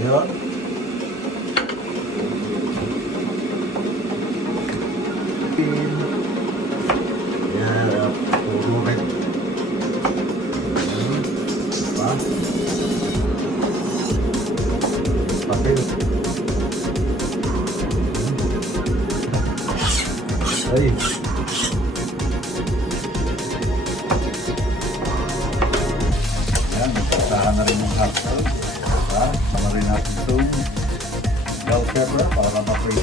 Ngayon, yan, puro red. Pa? Papel. Ay. Yan, magkasahan na rin yung hot dog. Sama rin natin itong bell pepper para ma-free.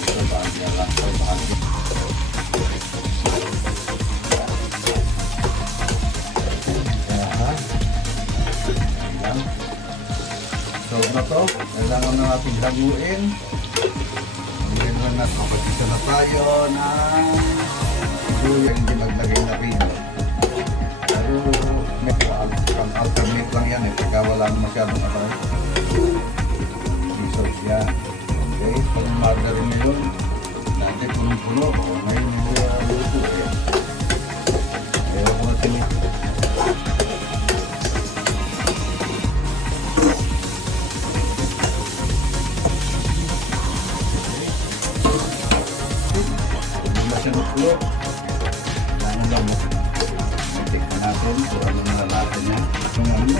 Ito, bahagyan lang. Ito, bahagyan. Ayan. So, na to. Kailangan na natin haguin. Haguin lang natin. Kapagisa na tayo ng buhay hindi maglagay na rin. Pero, alternate lang yan eh. Pagka wala masyadong atay. So, yan. Okay, pag margarine na yun, dati punong-puno. Ngayon hindi luto eh. Ayaw ko na tinik. Hindi na siya napulo. Kailangan lang mo. Tignan natin kung ano nalalaki niya. Yung ano,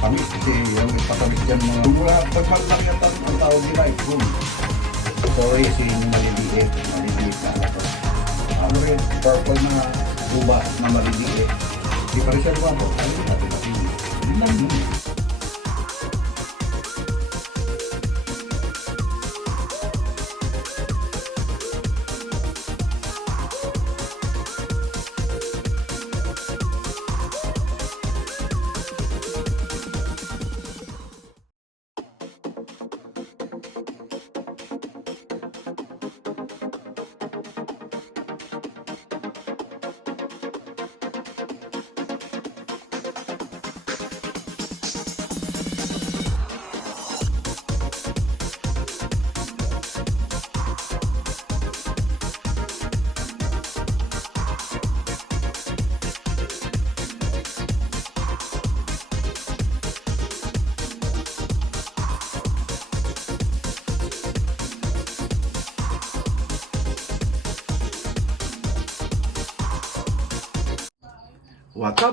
pamis kasi yung ipatamis dyan mga mura. Pagpaglang yung ang tawag nila ay boom. Sorry kasi yung maliliit na ako. Ano rin, purple na ubas na maliliit. Di pa rin siya lumapo. Ayun natin natin. Yun lang yun.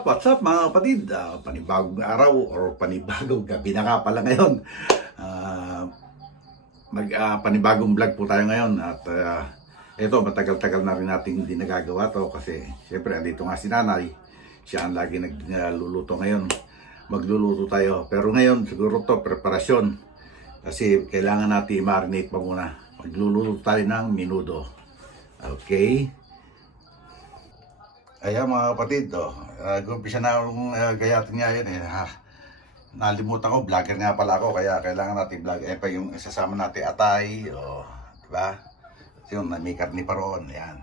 What's up mga kapatid? Panibagong araw or panibagong gabi na nga pala ngayon. Panibagong vlog po tayo ngayon at ito matagal-tagal na rin natin hindi nagagawa to kasi syempre andito nga si nanay. Siya ang lagi nagluluto ngayon. Magluluto tayo pero ngayon siguro to preparasyon kasi kailangan natin i-marinate pa muna. Magluluto tayo ng menudo. Okay? Ayan mga kapatid, gumpisa na akong gayatin nga yun eh. Nalimutan ko, vlogger nga pala ako, kaya kailangan natin vlog. Pa yung isasama natin atay, diba? Yun, may karni pa roon, yan.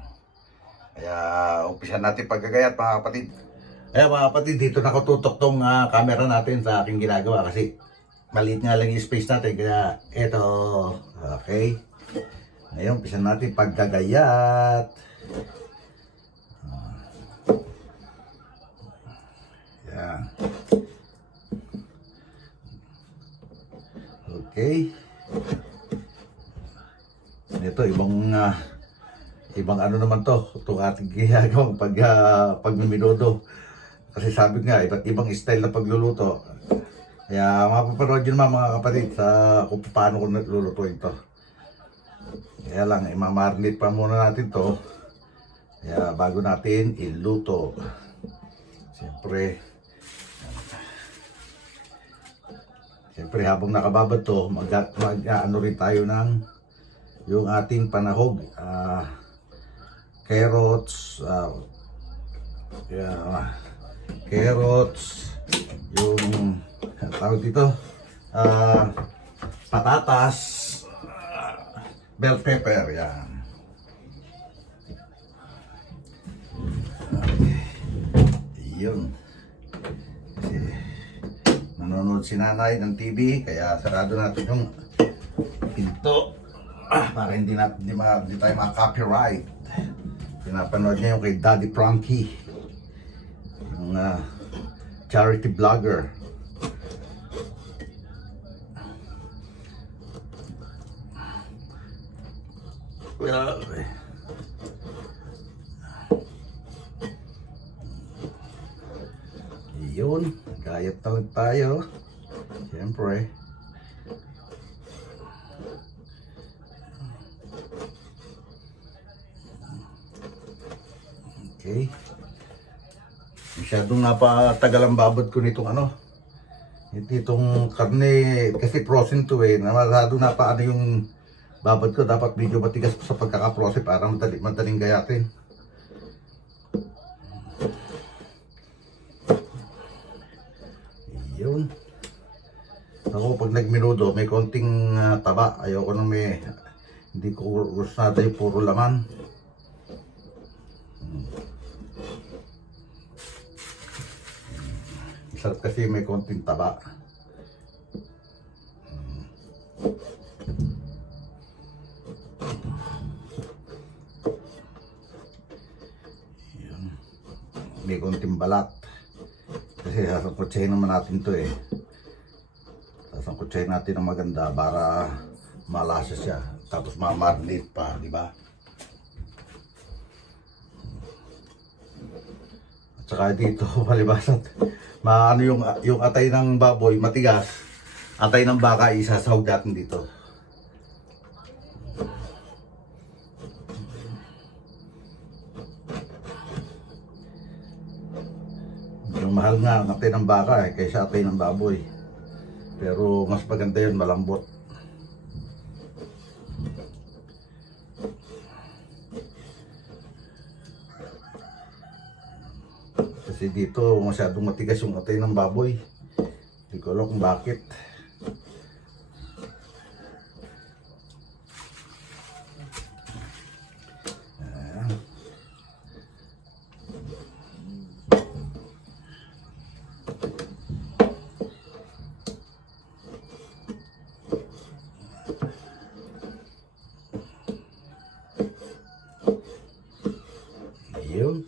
Kaya umpisa natin paggagayat mga kapatid. Ayan mga kapatid, dito nakatutok tong camera natin sa aking ginagawa kasi maliit nga lang yung space natin, kaya eto, okay. Ngayon, umpisa natin paggagayat. Yan. Okay. Ito ibang ano naman to, itong ating ginagawang pagmiminudo. Kasi sabi nga, iba't ibang style na pagluluto. Kaya mapapanood yun mga kapatid sa kung paano ko naglulutuin to. Kaya lang, imamarinate pa muna natin to. Kaya bago natin iluto. Siyempre habang nakababad to, ano rin tayo ng yung ating panahog, carrots, carrots, yung tawag dito, patatas, bell pepper, yan. Yun. Nanonood si nanay ng TV, kaya sarado natin yung pinto para hindi tayo ma-copyright. Pinapanood niya yung kay Daddy Frankie, yung charity vlogger. Okay. Yun, gayat na lang tayo. Siyempre. Okay. Masyadong napatagal ang babad ko nitong ano. Itong karne, kasi frozen to eh. Masyadong napaano yung babad ko. Dapat medyo matigas sa pagkaka-frozen para madaling gayatin. Yun. Ako pag nagminudo, may konting taba. Ayoko nang hindi ko gusto natin yung puro laman. Sarap kasi may konting taba. Yun. May konting balat. Kasi sasangkutsahin naman natin to eh. Sasangkutsahin natin ng maganda para malasa siya. Tapos ma-marinate pa, di ba? At saka dito, palibasat, maano yung atay ng baboy, matigas. Atay ng baka, isasahog natin dito. Yung mahal nga ang atay ng baka kaysa atay ng baboy. Pero mas maganda yun, malambot. Kasi dito masyadong matigas yung atay ng baboy. Hindi ko alam kung bakit. Yun.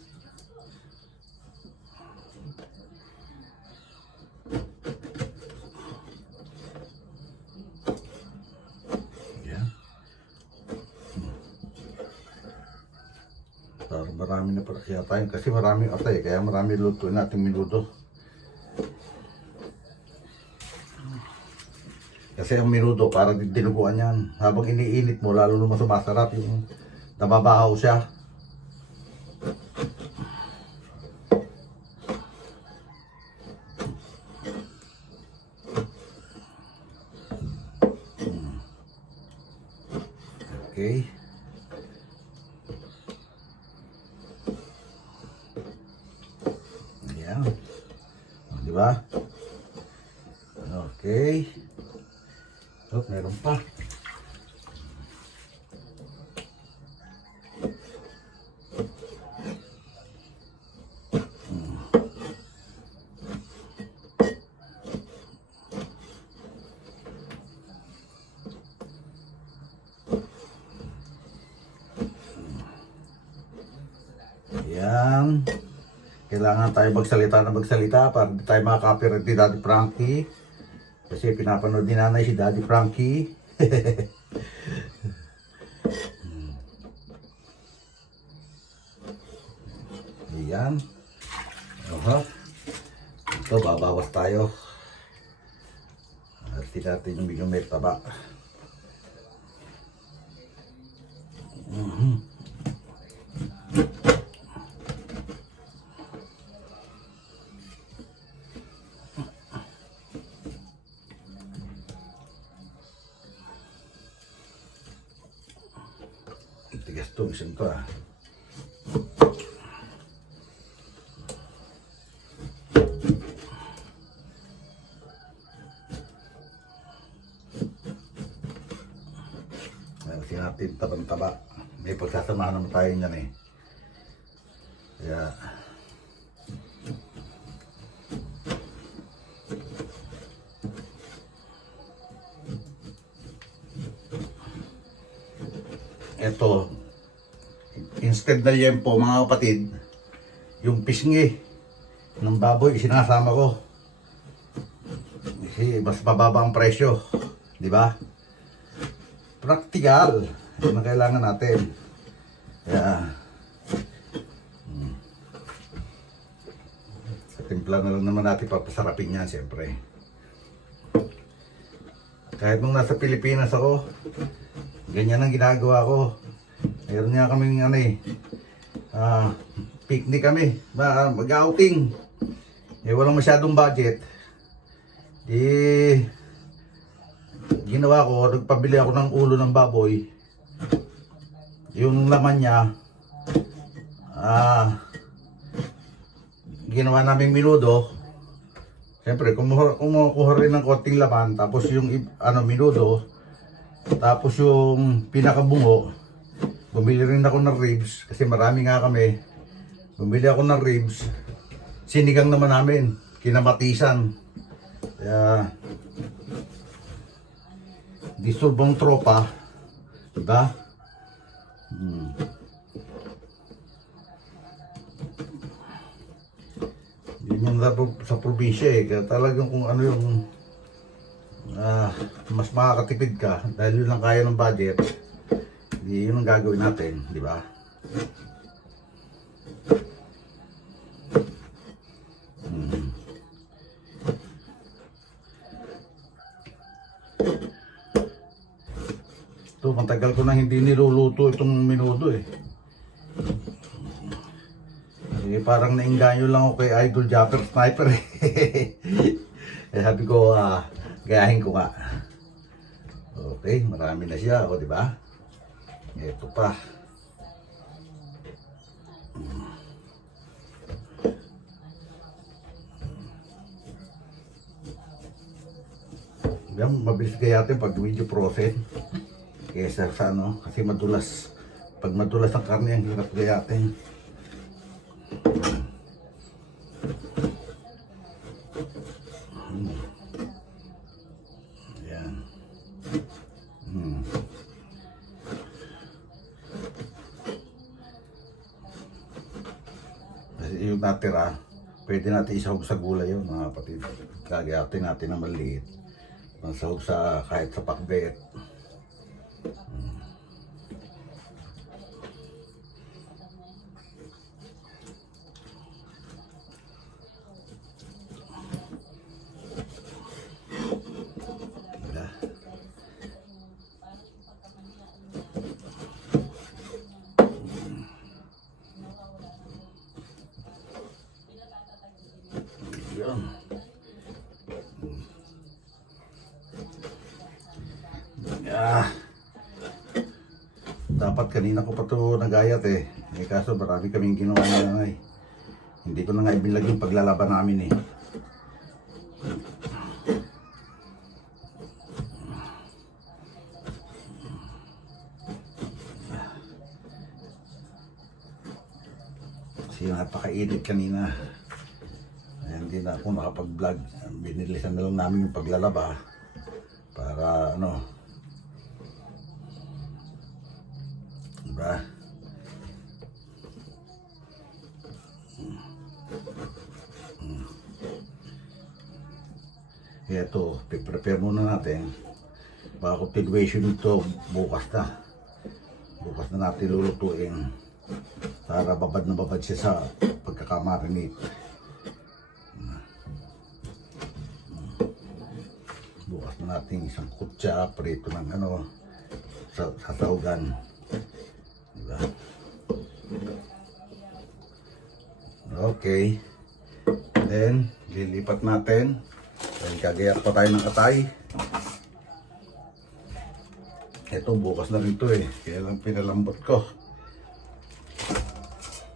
Marami na pala yata yun kasi maraming atay kaya marami luto natin minudo. Kasi ang minudo para dinuguan yan. Habang iniinit mo lalo naman sumasarap yung nababahaw siya. Okay. Ayan. Di ba? Okay. Oh, meron pa. Ayan. Kailangan tayo magsalita para hindi tayo makaka-copyright ni Daddy Frankie. Kasi pinapanood ni nanay si Daddy Frankie. Ayan. Oho. Ito, babawas tayo. At natin yung medyo may taba. Tigas to, isang to ah. Kasi natin tabang-taba. May pagsasamahan naman tayo niyan eh. Kaya eto, instead na yempo mga kapatid, yung pisngi ng baboy sinasama ko. Kasi mas mababa ang presyo, di ba? Practical. Ito na kailangan natin. Kaya, sa timpla na lang naman natin papasarapin yan, siyempre. Kahit nung nasa Pilipinas ako, ganyan ang ginagawa ko. Mayroon nga kaming picnic kami, mag-outing. Walang masyadong budget. Ginawa ko, nagpabili ako ng ulo ng baboy. Yung laman niya, ginawa naming minudo. Siyempre, kumukuha rin ng konting laman, tapos yung minudo, tapos yung pinakabungo, bumili rin ako ng ribs, kasi marami nga kami. Bumili ako ng ribs, sinigang naman namin, kinamatisan. Kaya, disturbong tropa, diba? Yun yung sa probinsya kaya talagang kung ano yung mas makakatipid ka dahil yun lang kaya ng budget, yun ang gagawin natin, di ba? Ito, matagal ko na hindi niluluto itong minudo parang nainganyo lang ako kay Idol Japper Sniper sabi ko, gayahin ko nga. Okay, marami na siya, di ba? Ito pa. Mabilis gayatin pag medyo frozen. Kesa sa kasi madulas. Pag madulas ang karne, ang hirap gayatin. Ayan. Kasi yung natira, pwede natin isahog sa gulay yun, mga kapatid. Gagayatin natin ng maliit. Pansahog sa kahit sa pakbet. Dapat kanina ko pa ito nagayat kaso marami kaming ginawa na hindi ko na nga ibilag yung paglalaban namin kasi napakainit kanina. Hindi na ako nakapag-vlog. Binilisan na lang namin yung paglalaba para diba? Ito, prepare muna natin. Baka continuation ito bukas na natin lulutuin para babad na babad siya sa pagkakamarinate. Bukas na natin isang kutsa prito ng sa sasahugan, diba? Okay, then lilipat natin. Then kagayat pa tayo ng atay. Ito bukas na rin ito kaya lang pinalambot ko.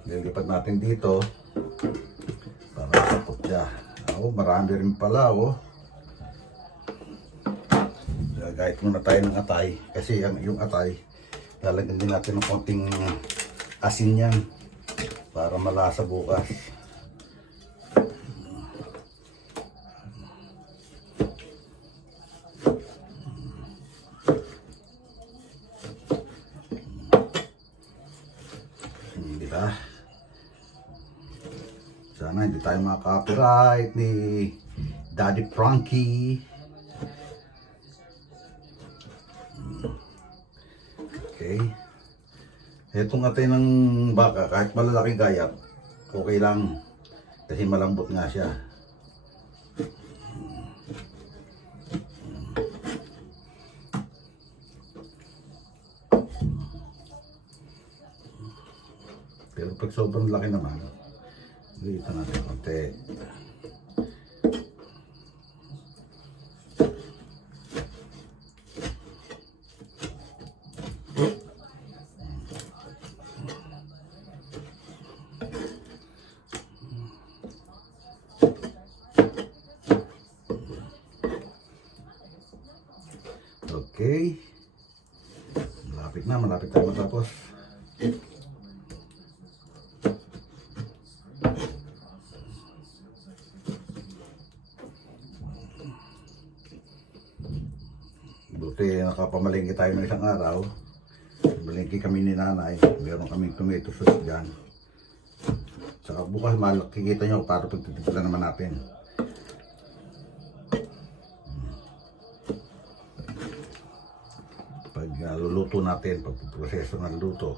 Lilipat natin dito para sa kutsa. Marami rin pala Gagayat muna tayo ng atay kasi yung atay lalagyan din natin ng konting asin yan para malasa bukas. Diba? Sana hindi tayo maka-copyright ni Daddy Frankie. Okay. Itong atay ng baka, kahit malalaki gayat, okay lang. Kasi malambot nga siya. Pero pag sobrang laki naman, dito natin konti. Okay. Malapit tayo matapos. Buti nakapamalingki tayo ng isang araw. Malingki kami ni nanay. Meron kaming tomato sauce dyan. Saka bukas makikita nyo para pagtitimpla naman natin. Pag luluto natin, pagproseso ng luto.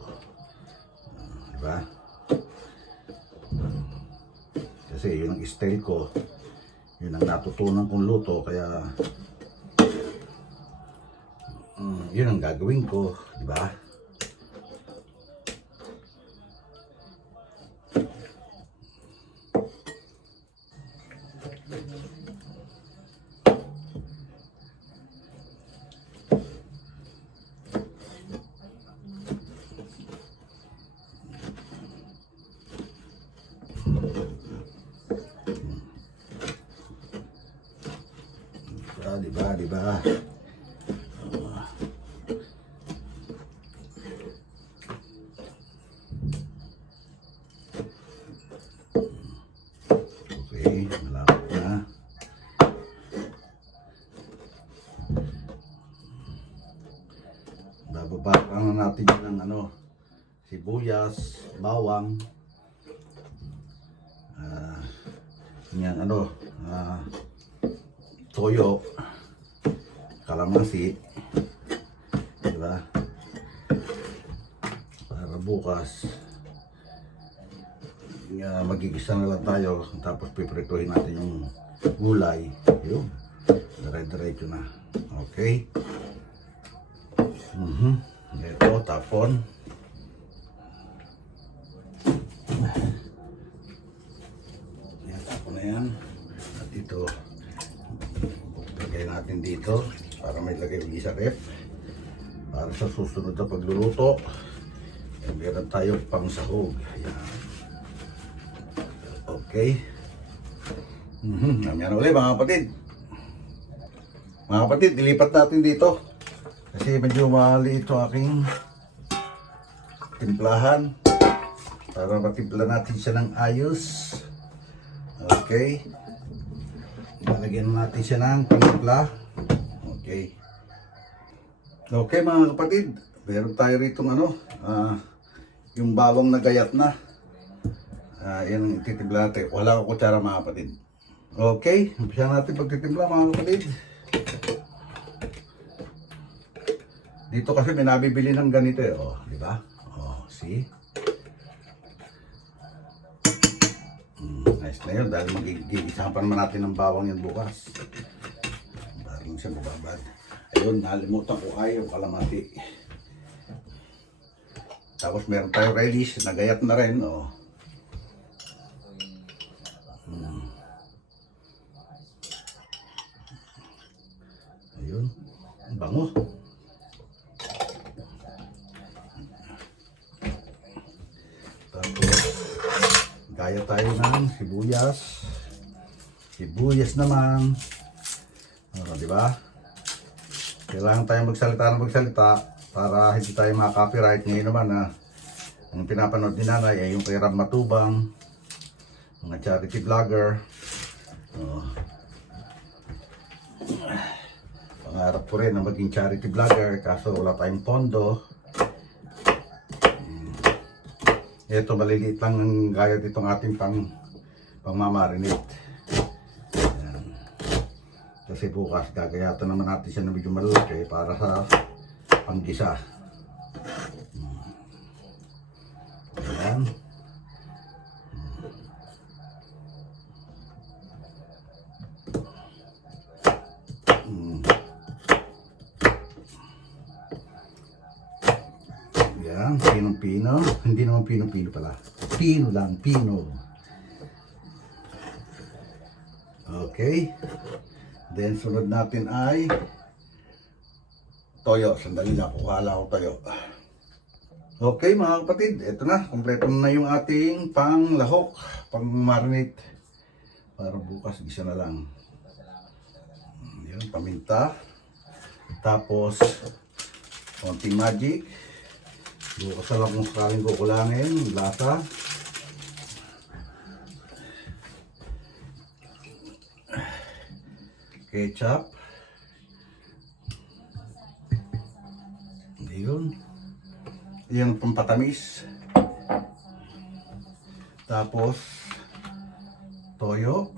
Diba? Kasi yun ang style ko. Yun ang natutunan kong luto. Kaya yun ang gagawin ko. Diba? Diba? Okay, malapit na. Bababa natin yun ng sibuyas, bawang, toyo, kalamansi, diba? Para bukas magigisa na lang tayo, tapos piprituhin natin yung gulay. Yun, dire-diretso na. Okay. Ito, tapon. Yan, tapon na yan. At ito, lagay natin dito para may lagay ulit sa ref. Para sa susunod na pagluluto, meron tayo pang sahog. Ayan. Okay. Yan ulit mga kapatid. Mga kapatid, dilipat natin dito. Kasi medyo maliit ito aking timplahan. Para matimpla natin siya ng ayos. Okay. Lalagyan natin siya ng panimpla. Okay. Okay mga kapatid. Meron tayo rito yung bawang na gayat na. Yan ang ititimpla natin. Wala ko kutsara mga kapatid. Okay. Umpisa natin pagtitimpla mga kapatid. Dito kasi may nabibili ng ganito eh. Oh, di ba? Oh, see? Nice na yun dahil magigisahan pa naman natin ng bawang yan bukas. Dahil lang siya mababad. Ayun, nalimutan ko ay yung kalamansi. Tapos meron tayo relish, nagayat na rin. Oh. Ayun, ang bango. Tapos, gaya tayo ng sibuyas. Sibuyas naman. Di ba? Kailangan tayo magsalita para hindi tayo maka-copyright. Ngayon naman ang pinapanood ni nanay ay yung kay Ram Matubang, mga charity vlogger. Pangarap ko rin na maging charity vlogger kaso wala tayong pondo. Ito maliliit lang ang gaya ditong ating pangmamarinate. Kasi bukas gagayatan naman natin siya na medyo malaki para sa panggisa. lang, pinong-pino. Hindi naman pinong-pino pala. Pino lang, pino. Okay. Then sunod natin ay toyo. Sandali lang, kuhala ko toyo. Okay mga kapatid, ito na. Kompleto na yung ating panglahok, pang marinate. Para bukas, gisa na lang. Yan, paminta. Tapos, konting magic. Bukas na lang kung sakaling kukulangin. Lasa. Ketchup. Yun. Yan pampatamis. Tapos, toyo.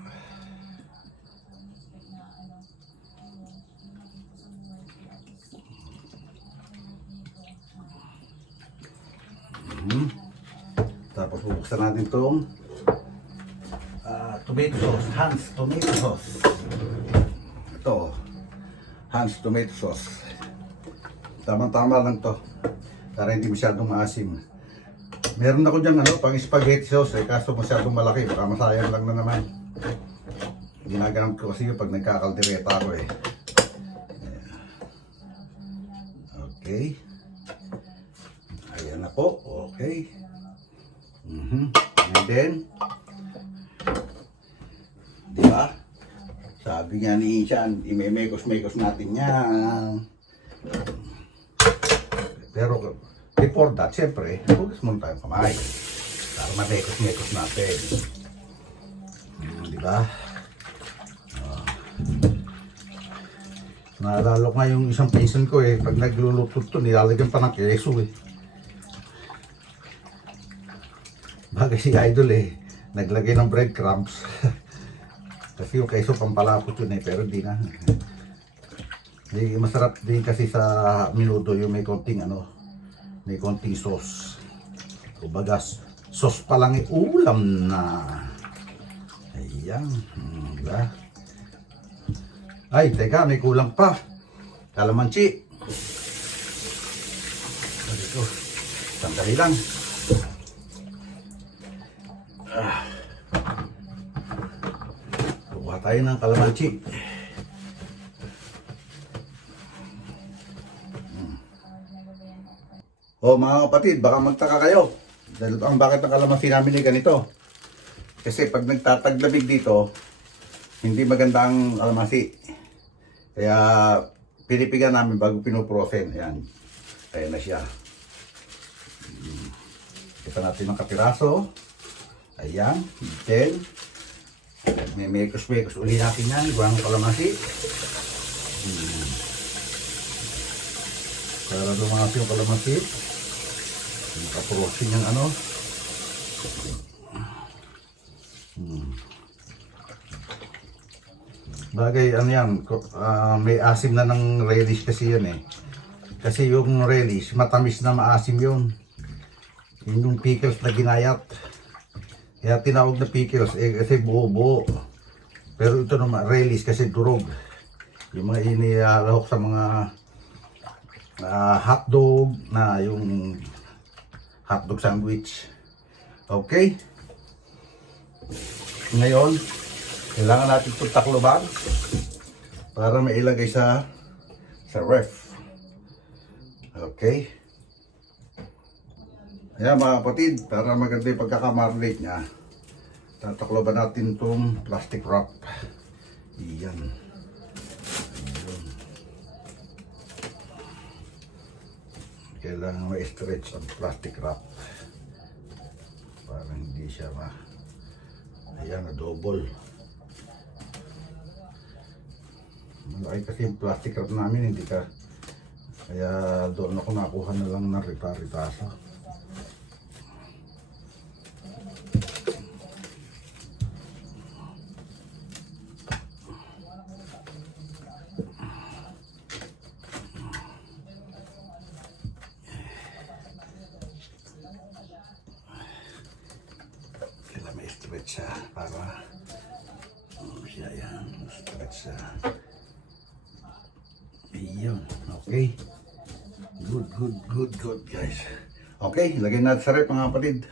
Tapos bubuksan natin itong tomato sauce, Hans tomato sauce. Ito, Hans tomato sauce. Tama-tama lang to para hindi masyadong maasim. Meron ako dyan pang spaghetti sauce kaso masyadong malaki, baka masayang lang na naman. Ginagamit ko kasi yung pag nagkakaldereta ako Okay. Ayan na po, okay. And then, di ba? Sabi nga ni Insan, imemekos-mekos natin yan. Pero before that, siyempre, hugas muna tayong kamay para mamekos-mekos natin. Di ba? Naalala ko nga yung isang pinsan ko pag nagluluto ito, nilalagyan pa ng keso Bagay si Idol naglagay ng breadcrumbs. Kasi yung keso pampalapot yun pero di na. Masarap din kasi sa minuto yung may konting may konting sauce. Kumbaga sauce pa lang ulam na. Ayan, diba? Ay, teka, may kulang pa. Kalamansi. Dito. Sandali lang. Kuha tayo ng kalamansi. Mga kapatid, baka magtaka kayo. Dahil ang bakit ang kalamansi namin ay ganito. Kasi pag nagtataglamig dito, hindi maganda ang kalamansi. Kaya pinipigan namin bago pinuprosen. Ayan. Ayan na siya. Kita natin ng kapiraso. Ayan. Then, may mekos-mekos uli natin yan. Buwang kalamansi. Para lumasi yung kalamansi. Kaprosin yung Bagay yan, may asim na ng relish kasi yan Kasi yung relish, matamis na maasim yun. Yun yung pickles na ginayat. Kaya tinawag na pickles kasi buo-buo. Pero ito naman relish kasi durog. Yung mga inilahok sa mga hotdog na yung hotdog sandwich. Okay? Ngayon, kailangan natin itong takloban para mailagay sa ref. Okay? Ayan mga kapatid, para maganda yung pagkakamarinate niya, tatakloban natin itong plastic wrap. Iyan. Kailangan ma-stretch ang plastic wrap para hindi siya ayan, na-double. Malaki kasi yung plastic wrap namin, hindi ka. Kaya doon ako nakuha na lang ng rita-ritasa. Kailangan may stretch siya para siya yan, stretch siya. Iyon, okay. Good guys. Okay, lagay natin sa rep mga kapatid.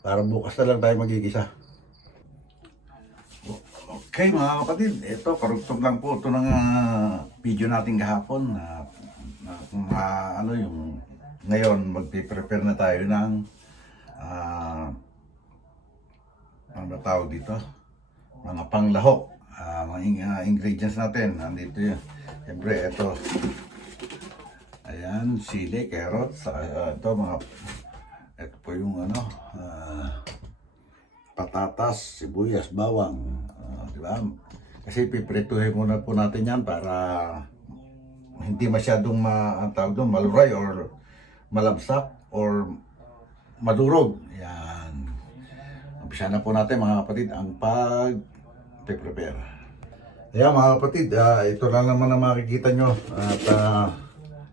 Para bukas na lang tayo magigisa. Okay mga kapatid, ito karugtog lang po ito ng video natin kahapon ano yung ngayon magpiprepare na tayo ng ano ba tawag dito, mga panglahok, mga ingredients natin. Nandito yun, siyempre ito, ayan, sili, carrots, ito ito po yung ano, patatas, sibuyas, bawang, di ba? Kasi piprituhin muna po natin yan para hindi masyadong tawag doon, maluray or malabsak or madurog. Yan. Umpisa na po natin mga kapatid ang pag-prepare. Ayan mga kapatid, ito na naman ang makikita nyo at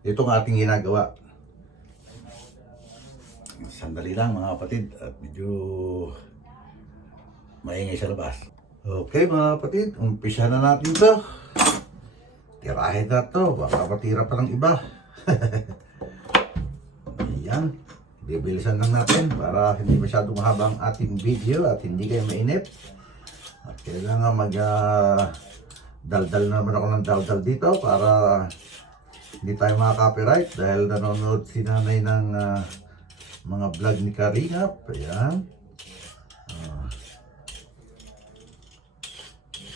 ito ang ating ginagawa. Sandali lang mga kapatid at medyo maingay sa labas. Okay mga kapatid, umpisa na natin to. Tirahin na to, baka matira pa ng iba. Ayan, bibilisan lang natin para hindi masyadong mahaba ang ating video at hindi kayo mainip. At kailangan daldal naman ako ng daldal dito para hindi tayo maka-copyright dahil nanonood si nanay ng mga vlog ni Karingap. Ayan.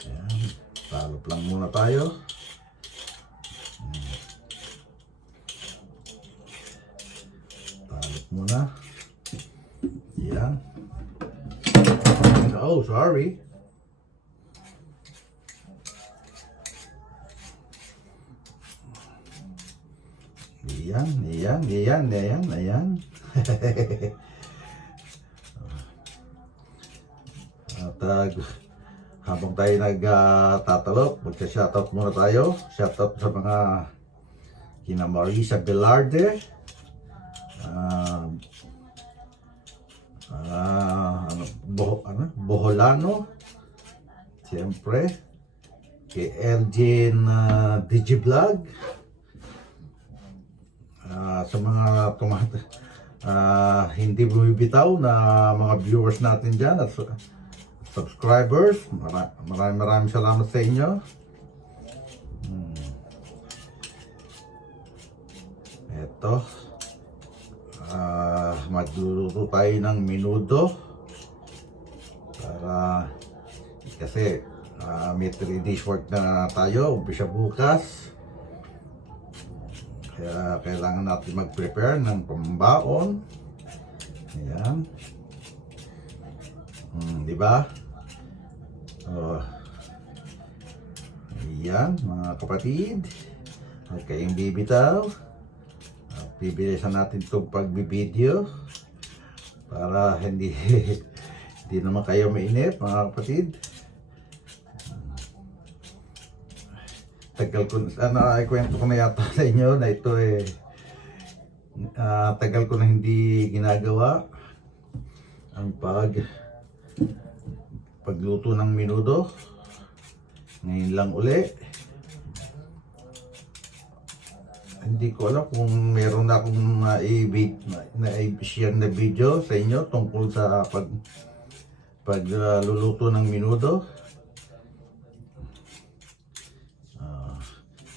Ayan. Talop lang muna tayo. Talop muna. Ayan. Oh, sorry. Ayan. At habang tayo nagtatalok, magka-shoutout muna tayo. Shoutout sa mga kina Marisa Velarde, Boholano, siyempre, kay Elgin Digiblog, sa mga hindi bumibitaw na mga viewers natin dyan at subscribers, maraming salamat sa inyo. Ito, magluluto tayo ng menudo para kasi may 3 days work na tayo, umpisa bukas. Kaya kailangan natin mag-prepare ng pambaon. Ayan. Di ba? Ayan, mga kapatid. Huwag kayong bibitaw. Bibilisan natin itong pagbibideo para hindi hindi naman kayo mainip, mga kapatid. Tagal ko, ikwento ko na yata sa inyo na ito tagal ko na hindi ginagawa ang pagluto ng menudo. Ngayon lang uli. Hindi ko alam kung meron na akong na-share na video sa inyo tungkol sa pagluluto ng menudo.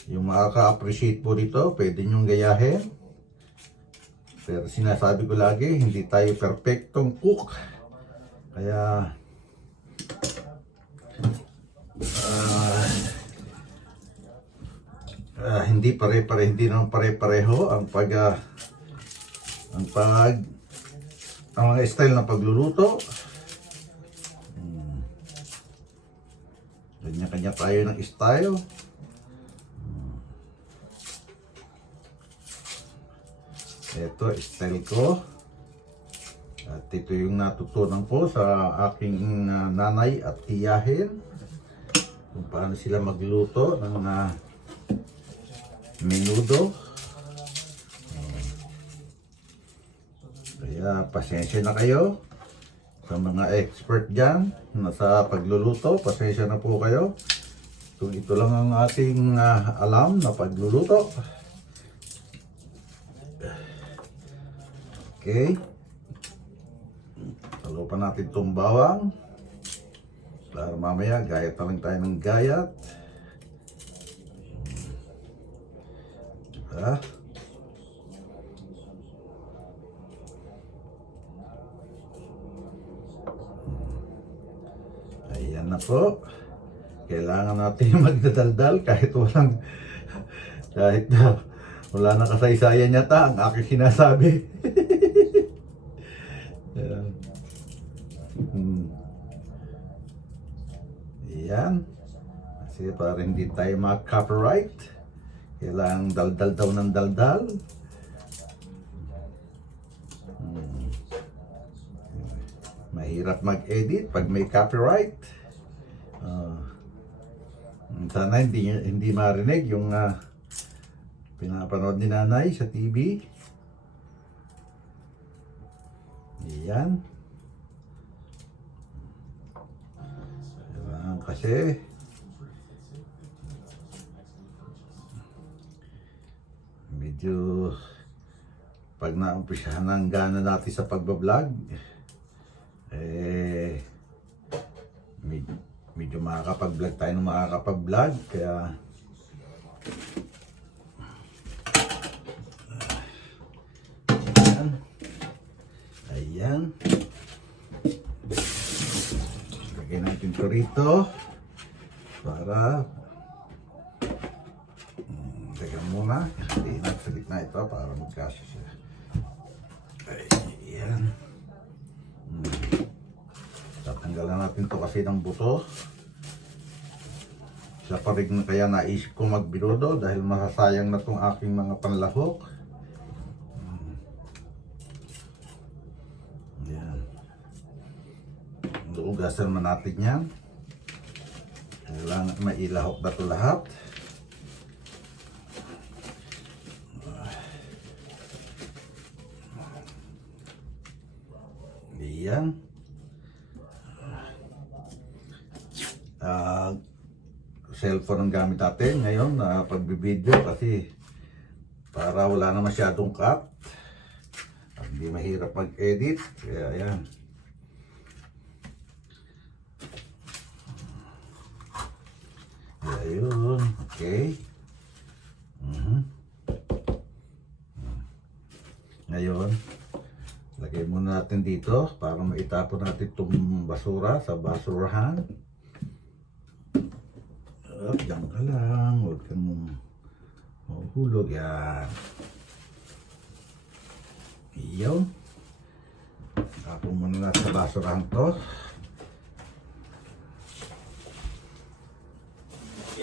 Yung makaka-appreciate po dito, pwede nyong gayahin. Pero sinasabi ko lagi, hindi tayo perfectong cook. Kaya hindi naman pare-pareho ang mga style ng pagluluto. Kanya-kanya tayo ng style. Ito, style ko. At ito yung natutunan ko sa aking nanay at tiyahin. Kung paano sila magluto ng menudo. Kaya pasensya na kayo sa mga expert dyan na sa pagluluto. Pasensya na po kayo. Kung ito lang ang ating alam na pagluluto. Okay. Halo pa natin itong bawang. Para mamaya, gayat na lang tayo ng gayat. Diba? Ayan na po. Kailangan natin magdadaldal kahit wala na kasaysayan yata ang aking sinasabi. Ayan. Ayan. Kasi para hindi tayo mag-copyright, kailangan daldal daw ng daldal. Mahirap mag-edit pag may copyright. Sana hindi marinig yung pinapanood ni nanay sa TV. Ayan. Kailangan kasi medyo pag naumpisahan ang gana natin sa pagbablog, medyo makakapag-vlog tayo ng makakapag-vlog, kaya ayan, lagyan natin ito rito para teka muna, hindi natin sa gitna ito para magkasya siya. Ayan. Tatanggalan natin ito kasi ng buto. Sa parig na kaya naisip ko magbinudo dahil masasayang na itong aking mga panlahok. Ayan. Ugasan man natin yan. Kailangan mailahok na ito lahat. Ayan. Cellphone ang gamit natin ngayon na pagbibideo kasi para wala na masyadong cut at hindi mahirap mag-edit, kaya ayan. Ayun, okay. Ngayon, lagay muna natin dito para maitapon natin itong basura sa basurahan. Diyan ka lang, huwag kang mahuhulog. Yan. Iyon. Tapon muna natin sa basurahan to.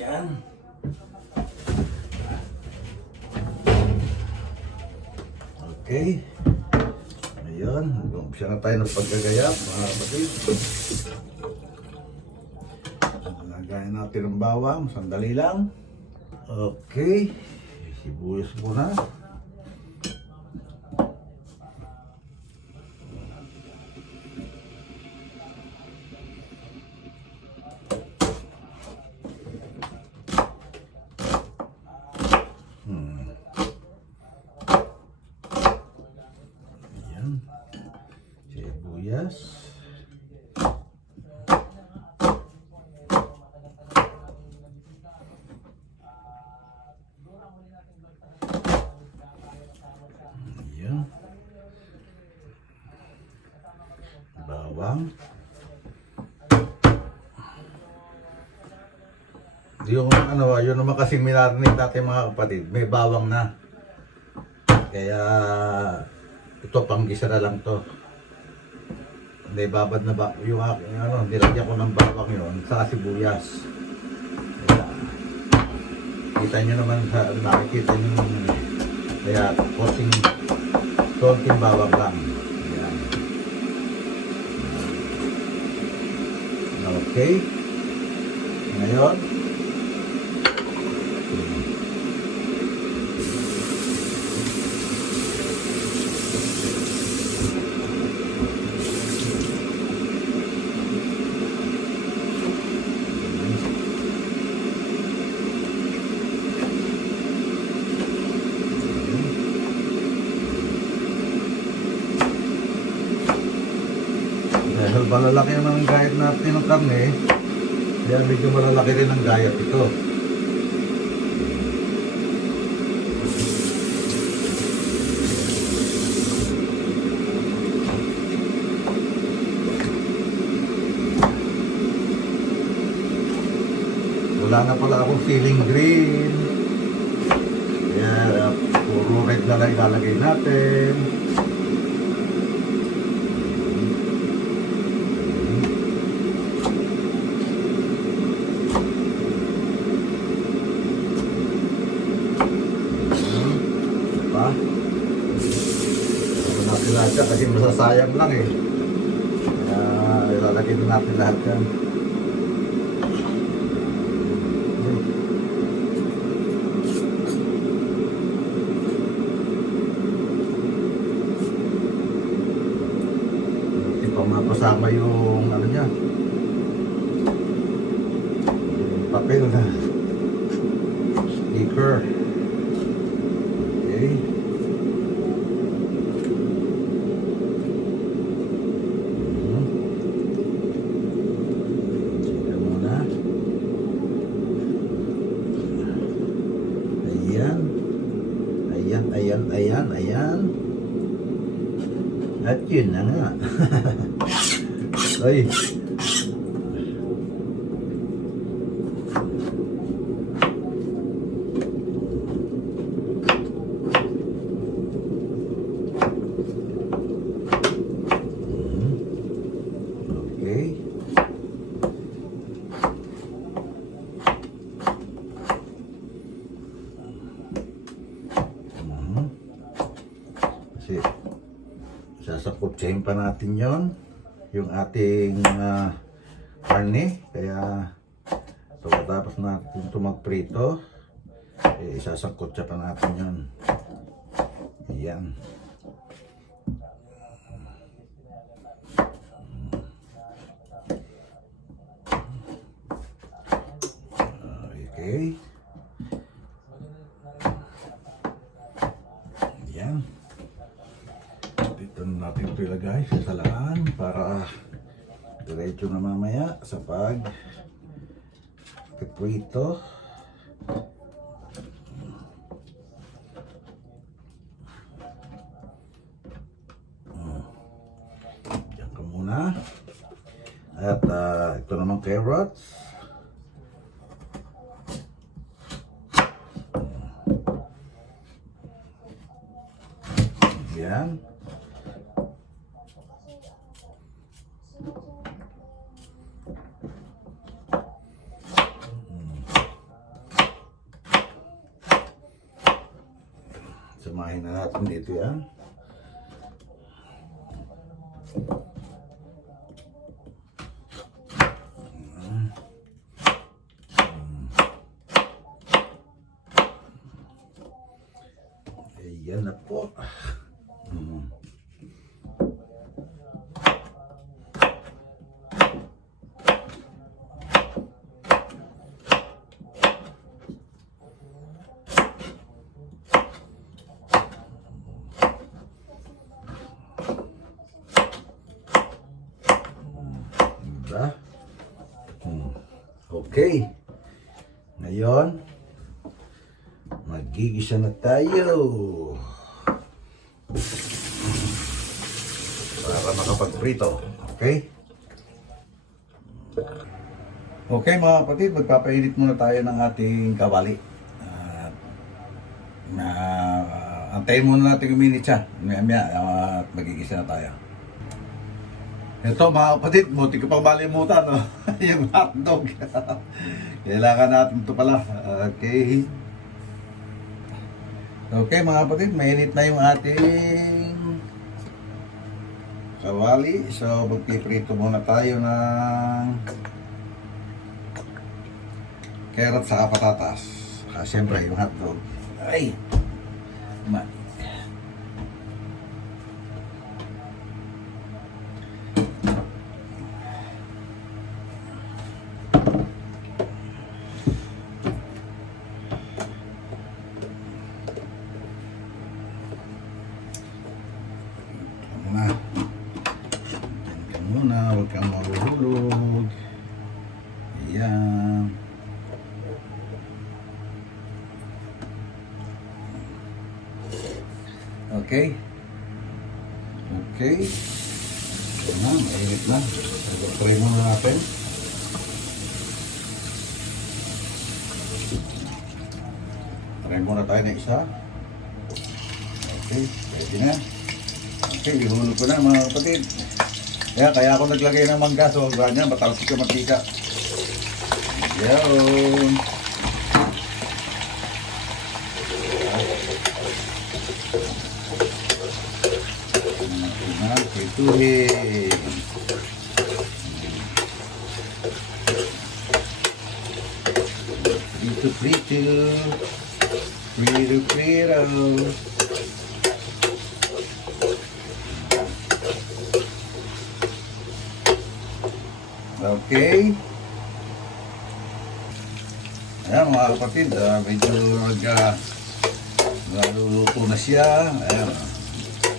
Yan. Okay. Ayun, umpisa na tayo ng paggagayat, mga kapatid. Lagayan natin ang bawang, sandali lang. Okay, sibuyas muna. Ayan, sibuyas. Bawang. Yung yun naman kasing minarinig natin mga kapatid, may bawang na. Kaya ito panggisa na lang to. Hindi babad na ba yung aking nilagyan ko ng bawang yun sa sibuyas. Kaya, kita nyo naman sa nakikita nyo, kaya konting bawang lang. Okay. Ngayon, Dahil malalaki naman ang gayat natin ng karne, kaya medyo malalaki rin ang gayat ito. Wala na pala akong feeling green. Kaya puro red na lang ilalagay natin. Diba? Ito natin lahat yan kasi masasayang lang eh. Kaya ilalagay na natin lahat yan. Mapasama yung ano niya, yung papel na sticker. Okay. Sige muna. Ayan. At yun na nga. Ay. Okay. Kasi sasakutsahin pa natin yon yung ating karne. Kaya pagkatapos natin ito magprito, isasangkot siya pa natin yun. Ayan. Okay. Ayan. Dito na natin ito ilagay sa salaan para diretso na mamaya sa pagpiprito. Diyan ka muna. At ito naman carrots. Yan. Samahin na natin dito yan. Ayan na po. Diba? Okay. Ngayon, magigisa na tayo para makapagprito. Okay? Okay mga kapatid, magpapainit muna tayo ng ating kawali. Antayin muna natin uminit siya. At magigisa na tayo. Ito mga kapatid, buti ko pang malimutan, no? Yung hotdog. Kailangan natin ito pala. Okay. Okay mga kapatid, mainit na yung ating kawali. So magpiprito muna tayo ng carrot sa patatas. Siyempre yung hotdog. Ay! Huwag ka Okay. Okay. Ito na, mainit na. Try muna natin. Try muna tayo na isa. Okay, pwede na. Okay, ihulog ko na mga kapatid. Kaya ako naglagay ng mangga. So, ganyan, matalsik yung mantika. Yun. Prituhin. Prito. Okay. Ayan mga kapatid, medyo naluluto na siya. Ayan.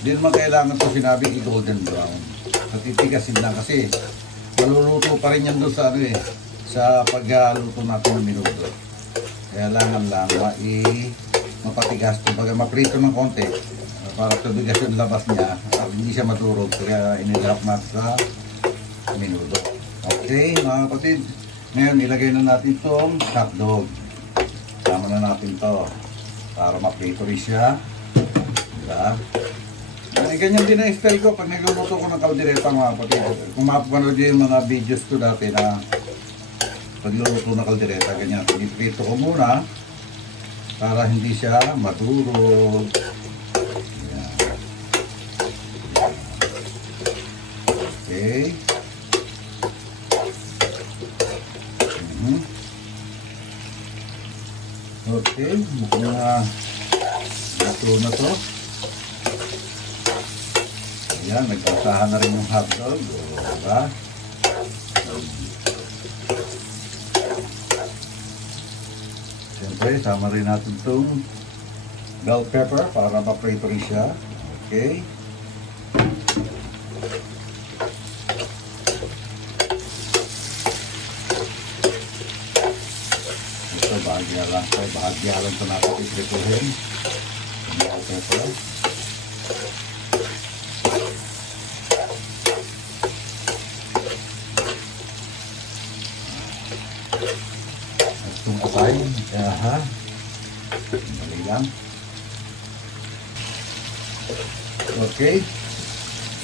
Hindi naman kailangan ito sinabing i-golden brown. Natitigasin lang kasi maluluto pa rin yan doon sa sa pagluto natin ng minuto. Kaya lang mapatigas, kumbaga maprito ng konti para tubigas yung labas niya at hindi siya maturog. Kaya inilap natin sa minuto. Okay mga kapatid, ngayon ilagay na natin itong hotdog. Tama na natin to para maprito rin siya. Diba? Ganyan din ang style ko pag nagluluto ko ng kaldereta mga kapatid. Kung mapapanood nyo yung mga videos ko dati na pagluluto ng kaldereta, ganyan. Piniprito ko muna para hindi siya madurog. Yan. Okay. Okay, mukhang luto na to. Ayan, nagkasahan na rin yung hotdog. Diba? Siyempre, sama rin natin itong bell pepper para ma-prito rin siya. Okay. Ito, bahagya lang ito natin iprituhin. Bell pepper. Itong atay, dali lang. Okay,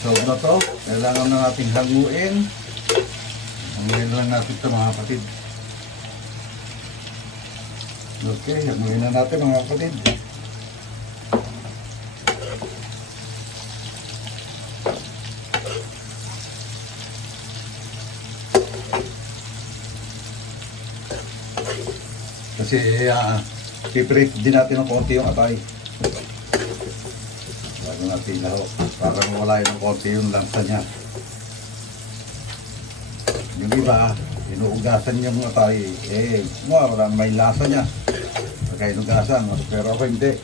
so na to, kailangan na natin hanguin. Hanguin lang natin ito mga kapatid. Okay, hanguin na natin mga kapatid. Kasi piprate din natin ng konti yung atay. Bago natin lahok. Para mawala yung konti yung lansa niya. Yung iba, inuugasan yung atay. Wala may lasa niya. Pagka inugasan, pero ako hindi.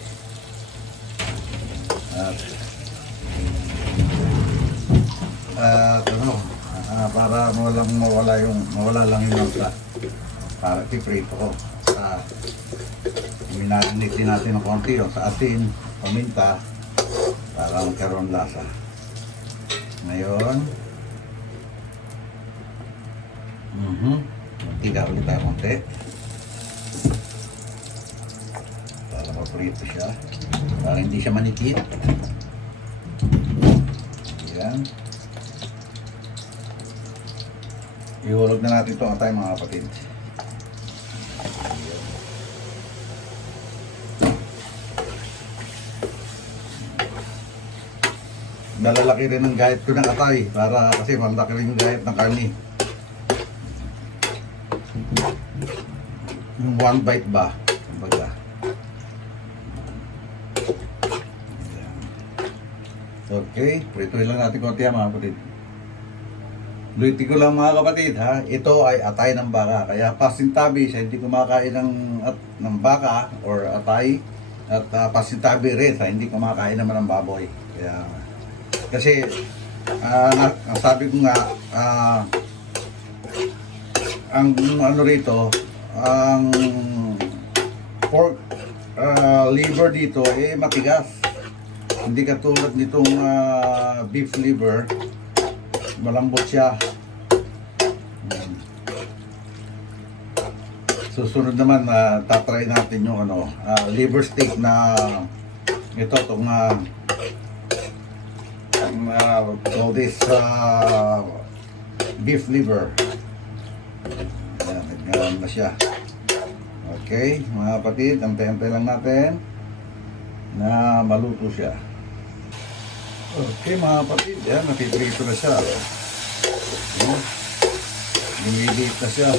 Para mawala lang yung lansa. Para piprito ko. Minarinate din natin ng konti sa asin, paminta para magkaroon lasa. Ngayon mantika ulit tayo konti para maprito siya, para hindi siya manikit. Ayan, ihulog na natin ito atay mga kapatid. Nalalaki rin ang gayet ko ng atay para kasi malaki rin yung gayet ng karni. Yung one bite ba? Kumbaga. Okay, prituin lang natin konti mga kapatid. Luti ko lang mga kapatid ha, ito ay atay ng baka. Kaya pasintabi siya, hindi kumakain ng baka or atay. At pasintabi rin ha, hindi kumakain naman ng baboy. Kaya kasi ang sabi ko nga ang ano rito, ang pork liver dito matigas. Hindi katulad nitong beef liver, malambot siya. Susunod naman tatry natin yung liver steak na ito itong call this beef liver. Ayan, na siya. Okay, mga kapatid, antay-antay lang natin na maluto siya. Okay, mga kapatid, yan, napiprito na siya. Lumiliit na siya.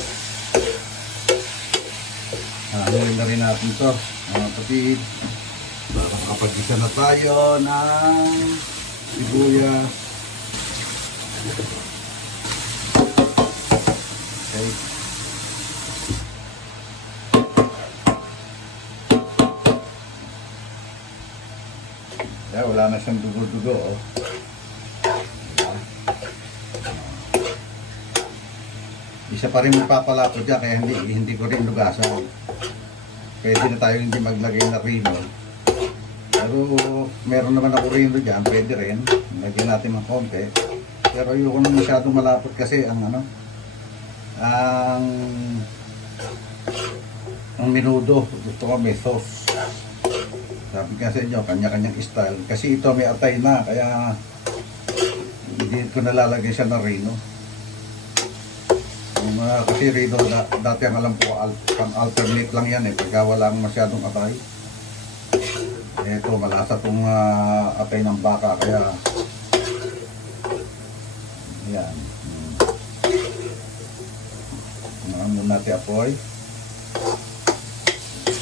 Haluin na rin natin to, mga kapatid. Makapag-isa na tayo ng sibuyas. Okay. Wala na siyang dugo-dugo. Oh. Isa pa rin magpapalapot dyan, kaya hindi ko rin lugasan. Pwede na tayo hindi maglagay na rino. Pero meron naman ako rino dyan, pwede rin. Lagyan natin ng konti. Pero ayoko na masyadong malapot kasi ang minudo. Gusto ko may sauce. Sabi nga sa inyo, kanya-kanyang style. Kasi ito may atay na, kaya hindi ko nalalagay siya ng rino. Kasi rino, dati ang alam ko, pang-alternate lang yan pagka walang masyadong atay. Ito, malasa itong atay ng baka, kaya yan. Muna natin apoy.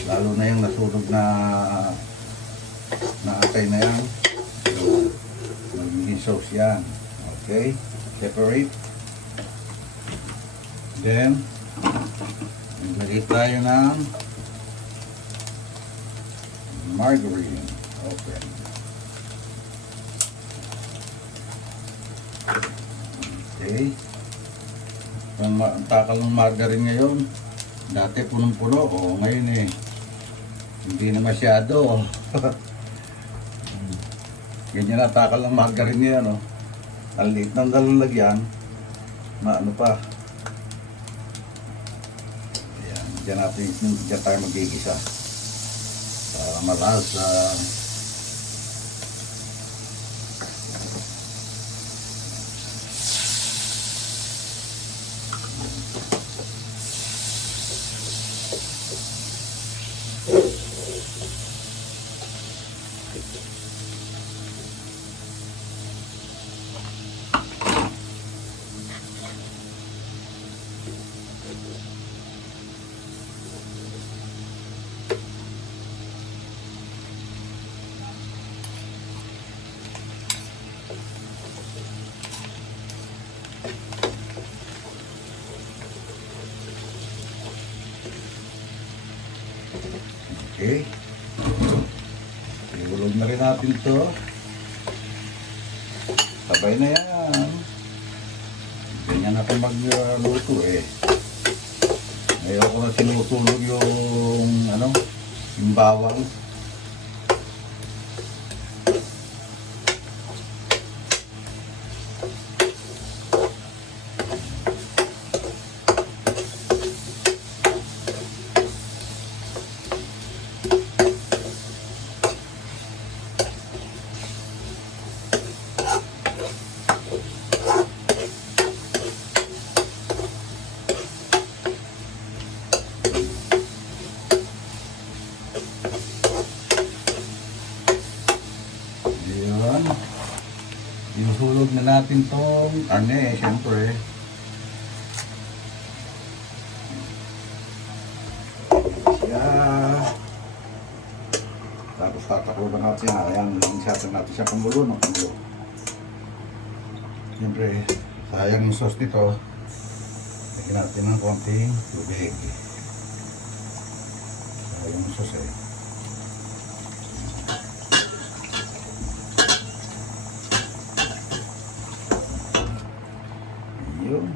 Lalo na yung nasunog na atay na yan. Magiging sauce yan. Okay, separate. Then, maglagay tayo ng margarine. Okay. Okay. Ang takal ng margarine ngayon, dati punong-puno. O, ngayon hindi na masyado. Ganyan na takal ng margarine yan. Ang liit ng lalagyan. Ano pa. Diyan tayo magigisa para malasa. Okay. Iulog na rin natin to. Sabay na yan. Ganyan natin magluto Ayoko na sinutulog yung bawang. Inuhulog na natin tong karne, syempre. Tapos tatakloban natin siya. Ayan, insyatin natin siya kumulo ng kumulo. Syempre, sayang yung sauce nito. Lagyan natin ng konting tubig. Sayang yung sauce Yun.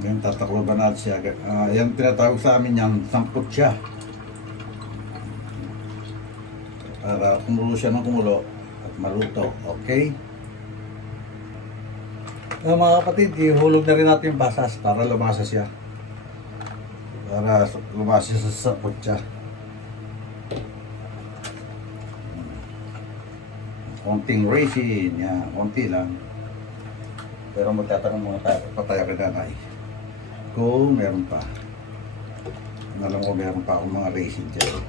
Ngayon tatakloban natin siya. Yan tinatawag sa amin yan, sangkot siya. Para kumulo siya ng kumulo at maluto. Okay? Mga kapatid, ihulog na rin natin yung pasas para lumasa siya. Para lumasa siya sa sangkot siya. Konting raisin, yan, konti lang. Pero magtatanong muna tayo, pataya ka nanay. Kung meron pa. Alam ko meron pa akong mga raisin dyan.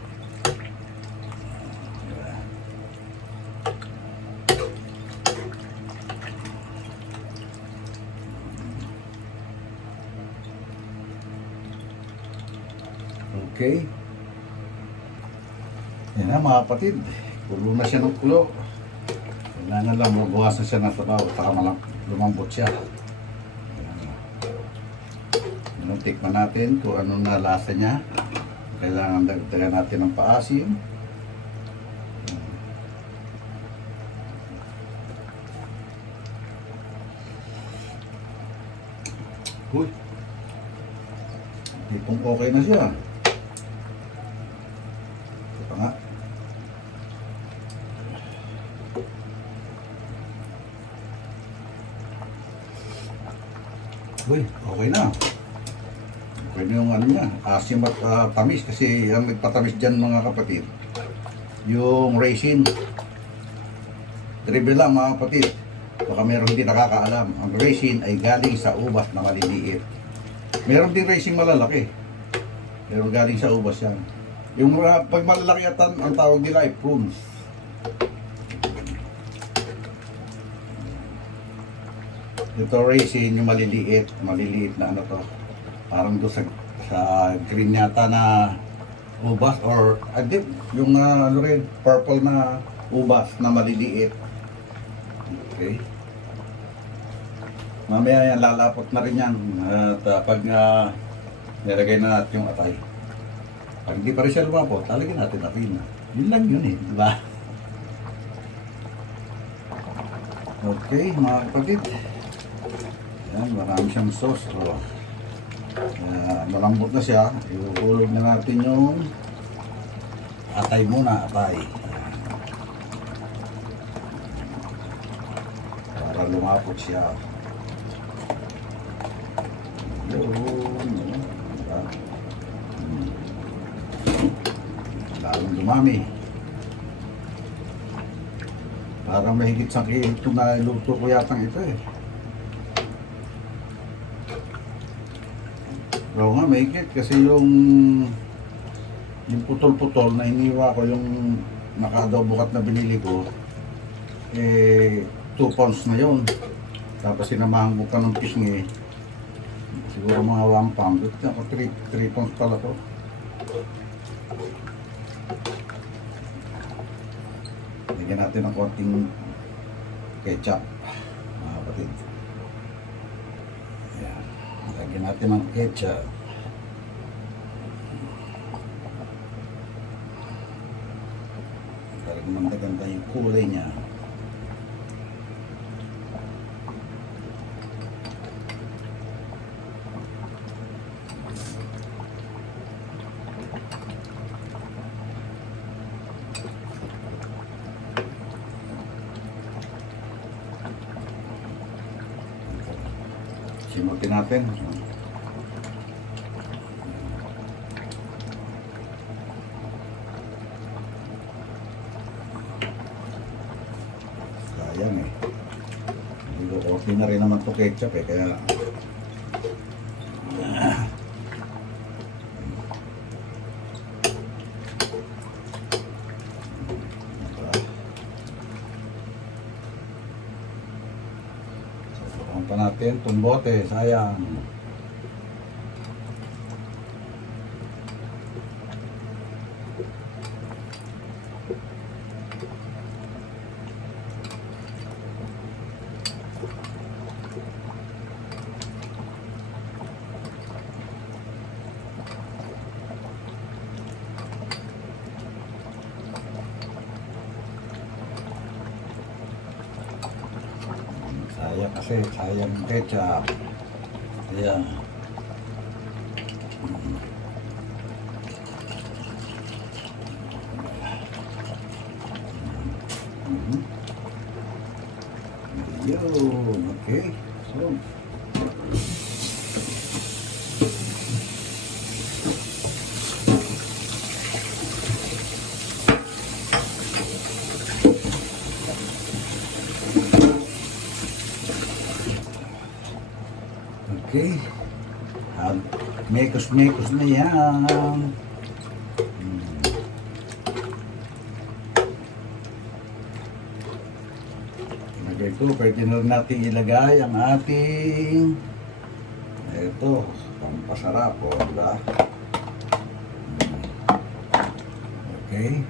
Okay. Yan na mga kapatid. Kulo na siya ng kulo. Kailangan lang mabawasan siya ng sabaw. Saka lumambot siya. Ayan. Tikman natin kung anong nalasa niya. Kailangan dagdagan natin ng paasim. Uy. Tipong okay na siya. Ito pa nga. Uy, okay na. Okay na yung ano niya, asim at tamis kasi ang nagpatamis dyan mga kapatid, yung raisin. Triple lang mga kapatid, baka meron hindi nakakaalam, ang raisin ay galing sa ubas na maliliit. Meron din raisin malalaki, pero galing sa ubas yan. Yung pag malalaki at ang tawag nila ay prunes. Ito raisin, yung maliliit na ano to. Parang doon sa green yata na ubas or yung ano rin, purple na ubas na maliliit. Okay. Mamaya yan, lalapot na rin yan. At pag nilagay na natin yung atay. Pag hindi pa rin siya lumapot, talagyan natin natin. Yun lang yun eh, di ba? Okay, mga kapatid. Yan, marami siyang sauce. Malambot na siya. Iuulog na natin yung atay muna, atay. Para lumapot siya. Yun. Lalong dumami. Parang mahigit sa ito na luto ko yatang ito eh. Oo nga, mahigit kasi yung putol-putol na iniwa ko, yung naka-adobo-cut na binili ko, eh 2 pounds na yun. Tapos sinamahan ko pa ng pisngi, siguro mga 1 pound. Ako 3 pounds pala to. Lagyan natin ng konting ketchup, mga kapatid. Ayan. Lagyan natin ng ketchup. Talagang maganda yung kulay niya. Simutin natin. Sayang eh. Okay na rin naman to ketchup eh, kaya pa natin itong bote, sayang. Sayang kasi, sayang ketchup. Ayan. Yun, okay. So, okay. Mekos-mekos na yan. Ilagay ko, pwede na rin natin ilagay ang ating ito, pampasarap o, diba? Okay.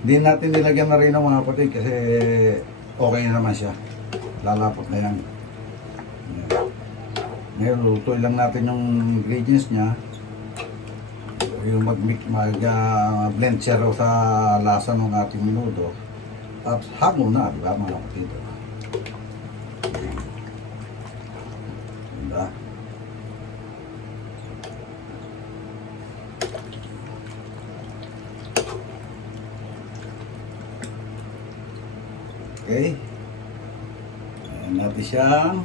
Hindi natin nilagyan na rin ng mga kapatid kasi okay na naman siya. Lalapot na yan. Ngayon, lutuin lang natin yung ingredients niya. Yung mag-blend siya raw sa lasa ng ating menudo. Tapos hango na, di ba mga kapatid? Diba? Okay. Ayan natin siyang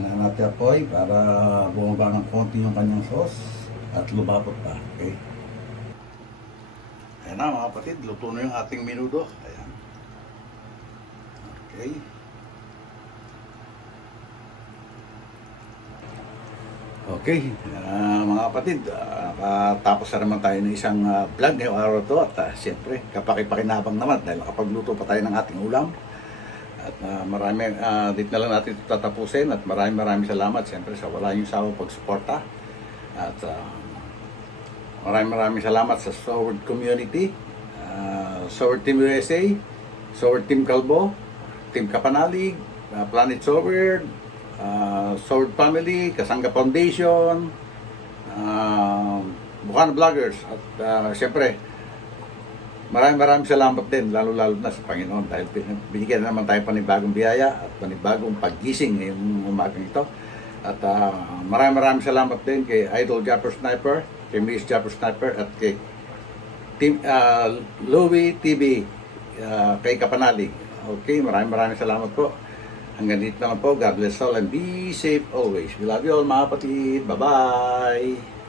na natin apoy para bumaba ng konti yung kanyang sauce at lumapot pa. Okay. Ayan na mga kapatid, luto na yung ating menudo. Ayan. Okay. Okay, mga kapatid, nakatapos na naman tayo ng isang vlog ngayong araw to at siyempre kapakipakinabang naman dahil nakapagluto pa tayo ng ating ulam. At marami, dito na lang natin ito tatapusin at maraming salamat siyempre sa wala yung sawang pagsuporta. At maraming salamat sa Sword Community, Sword Team USA, Sword Team Calbo, Team Kapanalig, Planet Sword, Sword Family, Kasanga Foundation, Bukana Vloggers at siyempre maraming salamat din, lalo na sa Panginoon dahil binigyan naman tayo panibagong biyaya at panibagong paggising ngayong umagang ito. At maraming salamat din kay Idol Japper Sniper, kay Miss Japper Sniper at kay Team Louie TV, kay Kapanalig. Okay, maraming salamat po. Hanggang dito naman po. God bless all and be safe always. We love you all mga kapatid. Bye-bye!